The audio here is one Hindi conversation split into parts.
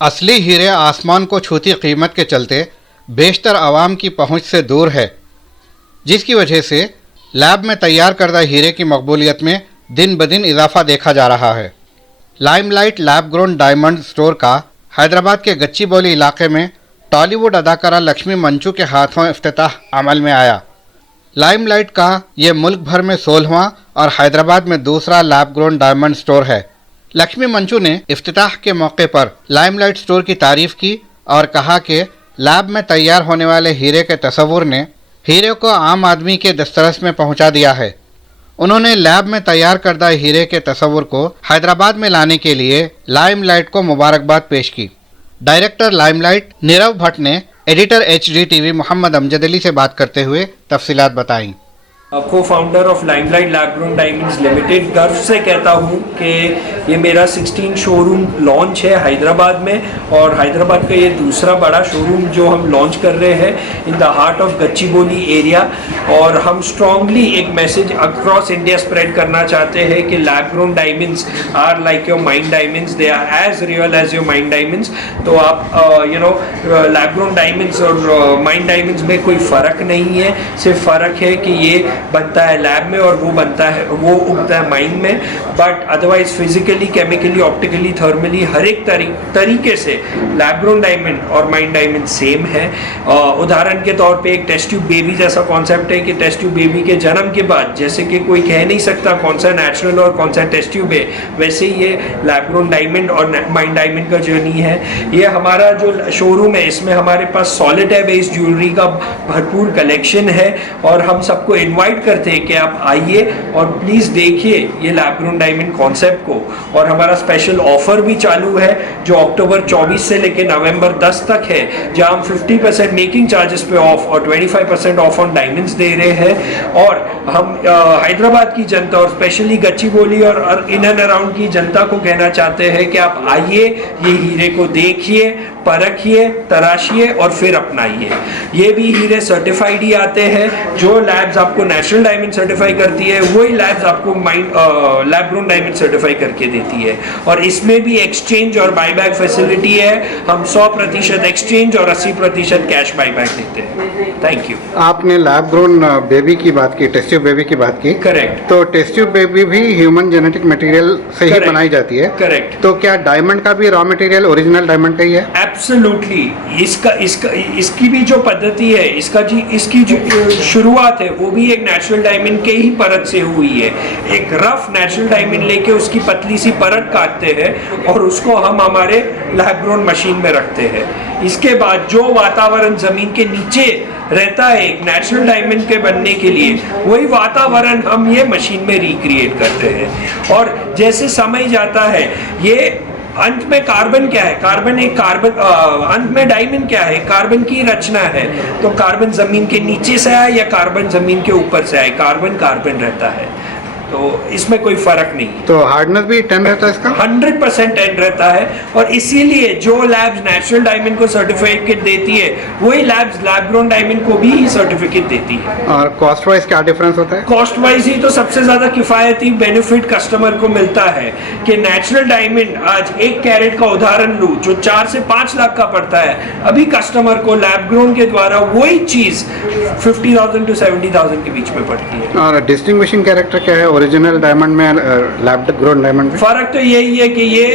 असली हीरे आसमान को छूती कीमत के चलते बेशतर आवाम की पहुंच से दूर है, जिसकी वजह से लैब में तैयार करदा हीरे की मकबूलियत में दिन ब दिन इजाफा देखा जा रहा है। Limelight lab grown diamond store का हैदराबाद के गच्चीबौली इलाके में टॉलीवुड अदाकारा लक्ष्मी मंचू के हाथों इफ्तिताह अमल में आया। लाइमलाइट का ये मुल्क भर में 16वां और हैदराबाद में दूसरा लैब ग्रोन डायमंड स्टोर है। लक्ष्मी मंचू ने इफ्तिताह के मौके पर लाइमलाइट स्टोर की तारीफ की और कहा कि लैब में तैयार होने वाले हीरे के तस्वुर ने हीरे को आम आदमी के दस्तरस में पहुंचा दिया है। उन्होंने लैब में तैयार करदा हीरे के तस्वुर को हैदराबाद में लाने के लिए लाइमलाइट को मुबारकबाद पेश की। डायरेक्टर लाइमलाइट नीरव भट्ट ने एडिटर HDTV मोहम्मद अमजद अली से बात करते हुए तफसीलात बताईं। को founder of limelight lab grown diamonds limited गर्व से कहता हूँ कि ये मेरा 16 शोरूम लॉन्च है हैदराबाद में, और हैदराबाद का ये दूसरा बड़ा शोरूम जो हम लॉन्च कर रहे हैं in the heart of Gachibowli area. और हम स्ट्रांगली एक मैसेज अक्रॉस इंडिया स्प्रेड करना चाहते हैं कि lab grown diamonds are like your mined diamonds, they are as real as your mined diamonds. तो आप लैब ग्रोन डायमंड्स और माइंड डायमंड्स में कोई फ़र्क नहीं है, सिर्फ फ़र्क है कि ये बनता है लैब में और वो बनता है, वो उगता है माइंड में। But otherwise physically, chemically, optically, thermally हर एक तरीके से लैब ग्रोन डायमंड और माइंड डायमंड सेम है। उदाहरण के तौर पे एक टेस्ट ट्यूब बेबी जैसा कॉन्सेप्ट है कि टेस्ट ट्यूब बेबी के जन्म के बाद जैसे कि कोई कह नहीं सकता कौन सा नेचुरल और कौन सा टेस्ट ट्यूब है, वैसे ही ये लैब ग्रोन डायमंड और माइंड डायमंड का जर्नी है। ये हमारा जो शोरूम है इसमें हमारे पास सॉलिटेयर बेस्ड ज्वेलरी का भरपूर कलेक्शन है, और हम सबको इन्वाइट करते हैं कि आप आइए और प्लीज देखिए ये लैब ग्रोन डायमंड कॉन्सेप्ट को। और हमारा स्पेशल ऑफर भी चालू है जो अक्टूबर 24 से लेकर नवंबर 10 तक है, जहां हम 50% मेकिंग चार्जेस पे ऑफ और 25% ऑफ ऑन डायमंड्स दे रहे हैं। और हम हैदराबाद की जनता और स्पेशली गच्चीबौली और इन एंड अराउंड की जनता को कहना चाहते हैं कि आप आइए, ये हीरे को देखिए, परखिए, तराशिए और फिर अपनाइए। ये भी हीरे सर्टिफाइड ही आते हैं। जो लैब्स आपको नेशनल डायमंड सर्टिफाई करती है वही लैब्स आपको लैब ग्रोन डायमंड सर्टिफाई करके देती है। और इसमें भी एक्सचेंज और बाईबैक फैसिलिटी है। हम 100% एक्सचेंज और 80% कैश बाईबैक देते हैं। Thank you. आपने लैब ग्रोन बेबी की बात की, टेस्ट ट्यूब बेबी की बात की। करेक्ट। तो टेस्ट ट्यूब बेबी भी ह्यूमन जेनेटिक मटेरियल से ही बनाई जाती है। करेक्ट। तो क्या डायमंड का भी रॉ मटेरियल ओरिजिनल डायमंड का ही है? एब्सोल्युटली। इसकी भी जो पद्धति है, इसकी जो शुरुआत है वो भी एक नेचुरल डायमंड के ही परत से हुई है। एक रफ नेचुरल डायमंड लेके उसकी पतली सी परत काटते हैं और उसको हम हमारे लैब ग्रोन मशीन में रखते हैं। इसके बाद जो वातावरण जमीन के नीचे रहता है एक नेचुरल डायमंड के बनने के लिए, वही वातावरण हम ये मशीन में रिक्रिएट करते हैं। और जैसे समय जाता है, ये अंत में कार्बन क्या है, अंत में डायमंड क्या है, कार्बन की रचना है। तो कार्बन जमीन के नीचे से आए या कार्बन जमीन के ऊपर से आए, कार्बन रहता है, तो इसमें कोई फर्क नहीं। तो हार्डनेस भी 10 रहता है इसका? 100% 10 रहता है। और इसीलिए जो लैब्स नेचुरल डायमंड को सर्टिफिकेट देती है वही लैब्स लैब ग्रोन डायमंड को भी सर्टिफिकेट देती है। और कॉस्ट वाइज क्या डिफरेंस होता है? कॉस्ट वाइज ही तो सबसे ज्यादा किफायती बेनिफिट कस्टमर को मिलता है कि नेचुरल डायमंड आज 1 कैरेट का उदाहरण लूं जो 4 से 5 लाख का पड़ता है, अभी कस्टमर को लैब ग्रोन के द्वारा वही चीज 50,000 to 70,000 के बीच में पड़ती है। और डिस्टिंग्विशिंग कैरेक्टर क्या है ओरिजिनल डायमंड में लैब ग्रोन डायमंड में? फर्क तो यही है कि ये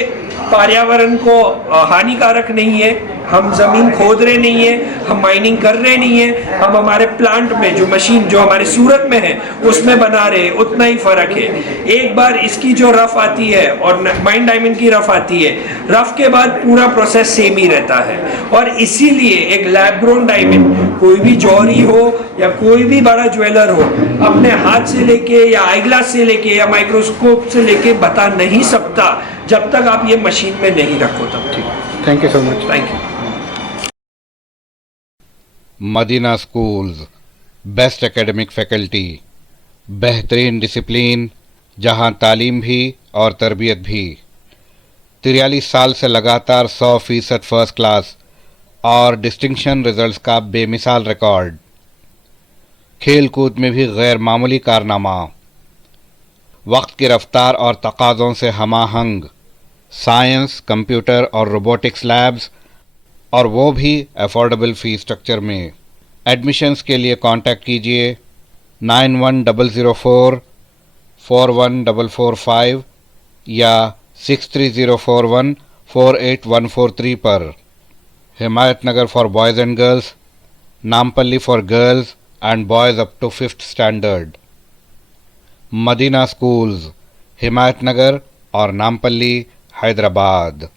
पर्यावरण को हानिकारक नहीं है, हम जमीन खोद रहे नहीं है, हम माइनिंग कर रहे नहीं है, हम हमारे प्लांट में जो मशीन जो हमारे सूरत में है उसमें बना रहे, उतना ही फर्क है। एक बार इसकी जो रफ आती है और माइंड डायमंड की रफ आती है, रफ के बाद पूरा प्रोसेस सेम ही रहता है। और इसीलिए एक लैब ग्रोन डायमंड कोई भी जौहरी हो या कोई भी बड़ा ज्वेलर हो अपने हाथ से लेके या आई ग्लास से लेके या माइक्रोस्कोप से लेके बता नहीं सकता जब तक आप ये मशीन में नहीं रखो तब। ठीक, thank you so much. Thank you. Madina schools, best academic faculty, बेहतरीन डिसिप्लिन, जहां तालीम भी और तरबियत भी। 43 साल से लगातार 100% फर्स्ट क्लास और डिस्टिंक्शन रिजल्ट्स का बेमिसाल रिकॉर्ड। खेल कूद में भी गैर मामूली कारनामा। वक्त की रफ्तार और तकाज़ों से हमाहंग साइंस, कंप्यूटर और रोबोटिक्स लैब्स, और वो भी अफोर्डेबल फ़ी स्ट्रक्चर में। एडमिशन्स के लिए कांटेक्ट कीजिए 9100441445 या 6304148143 पर। Himayat Nagar for boys and girls, Nampally for girls and boys up to 5th standard. Madina schools, Himayat Nagar और नामपल्ली, हैदराबाद।